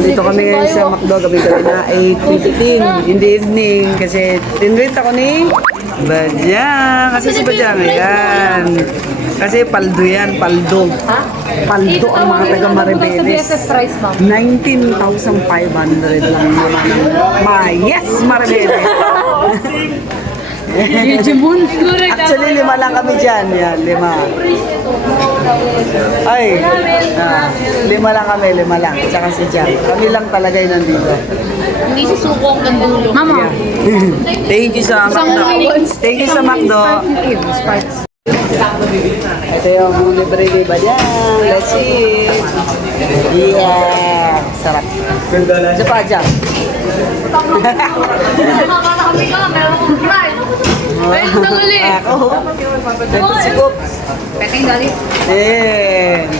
Dito kami ngayon sa McDo, gabi-gabi na 8:15 in the evening. Kasi tinrate ako ni Badya. Kasi si Badya ngayon. Kasi paldo yan, paldo. Paldo ang mga taga Maribeles. 19,500 lang naman ang yes, Maribeles. Actually, 5 lang kami dyan. Yan, 5. Ay, 5 lang kami, 5 lang. Tsaka si Jan. Kami lang talaga yung nandito. Hindi si Suko ang kandulo. Mama. Thank you sa McDo. Thank you sa McDo. Ito yung libre kay Badyan. Let's eat. Yeah. Sarap. Isa pa, Jan. Kami ka, meron kong fry. Ayun na uli. Ako. Ito si Coops. Peking galit. Eh.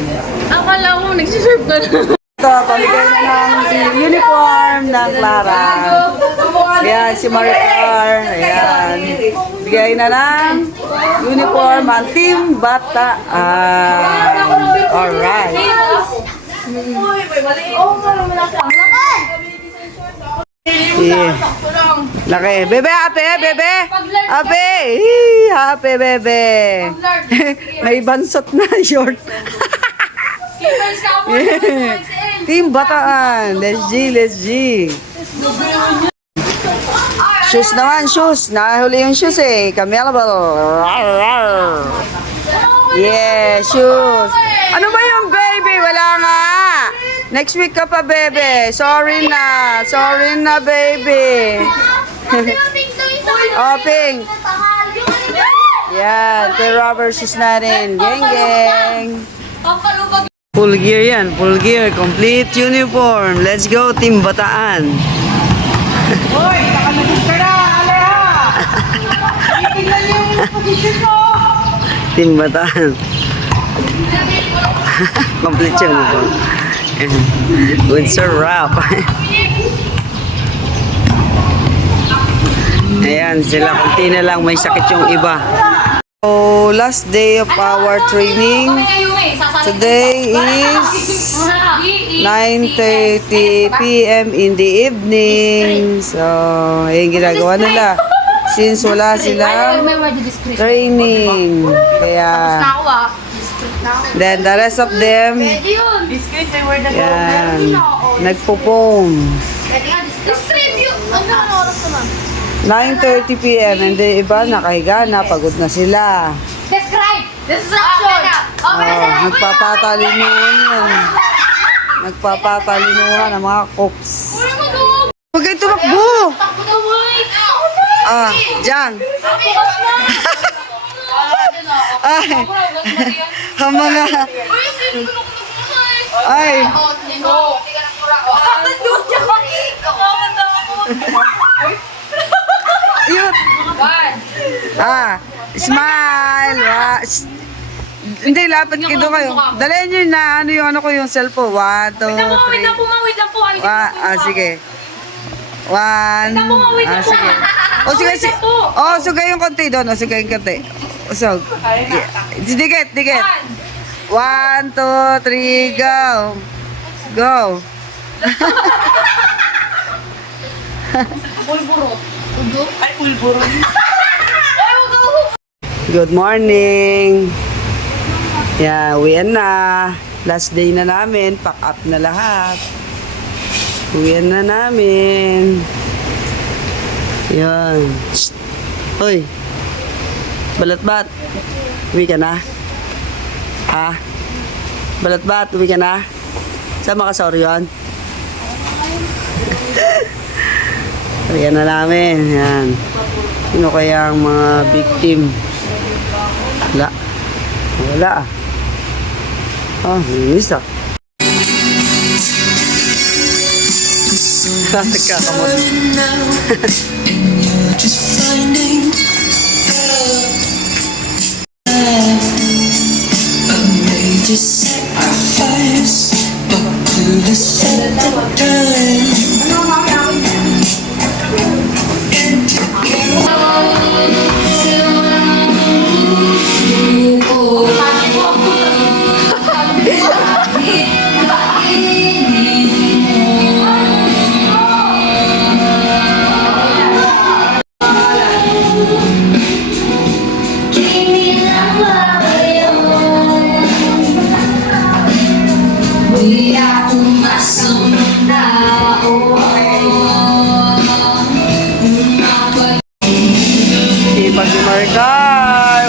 Akala mo, nagsiserve ka na. Ito, pamigay na ng uniform ng Clara. Ayan, si Maricar. Ayan. Bigay na ng uniform ang Team Bataan. Alright. Yeah. Laki. Bebe, happy, bebe. Happy. Happy, bebe. May bansot na short. Team Bataan. Let's G. Shoes naman, shoes. Nahuli yung shoes eh. Camelable. Yeah, shoes. Ano ba yung baby? Wala nga. Next week ka pa, bebe. Sorry na, baby. Oh, pink. Yan, kay rubber shoes natin. Geng. Full gear yan, full gear. Complete uniform. Let's go, Team Bataan. Hoy, nakalagod ka na, Aleha! Tingnan yung position mo! Team Bataan. Complete yung uniform. With syrup. Ayan, sila kunti na lang may sakit yung iba. So, last day of our training. Today is 9:30 p.m. in the evening. So, ayun ginagawa nila. Since wala silang training. Kaya, then the rest of them, yan, nagpo-foam. 9:30 p.m. and the iba nakahiga na, pagod na sila. Describe! Destruction! Nagpapatalinuhan yan. Nagpapatalinuhan ang mga cooks. Huwag kayo tumakbo! Diyan. Ay, ang mga... Ay. Yun. Smile. Hindi, lapit kayo kayo. Dalayan nyo na ano yung cellphone. 1, 2, 3. Wait lang po. Sige. 1. Sige. Sugay yung konti doon. Sugay yung konti. Usog. Dikit. 1, 2, 3, go. Good morning. Yeah, uwian na. Last day na namin. Pack up na lahat. Uwian na namin. Yan. Hoy. Balat-bat. Uwi ka na? Ha? Balat-bat. Uwi ka na? Sama ka sa Orion? Uwian na namin. Yan. Sino kaya ang mga victim? Wala. Linis ah. Nagkakamot. Ipag ni Marcar.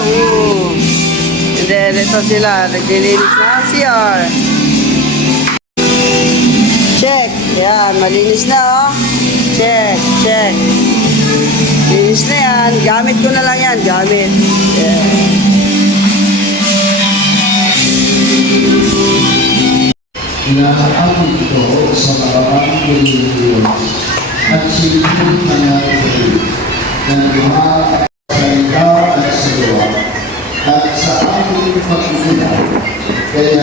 And then, ito sila. Naglilinis na ang CR. Check. Yan, malinis na oh. Check, check. Linis na yan. Gamit ko na lang yan. Gamit. Yeah. Inaakapit ito sa maraming religiyon at silipin na natin na lumakas sa ikaw at sa gawa at sa aming pagkukulang. Kaya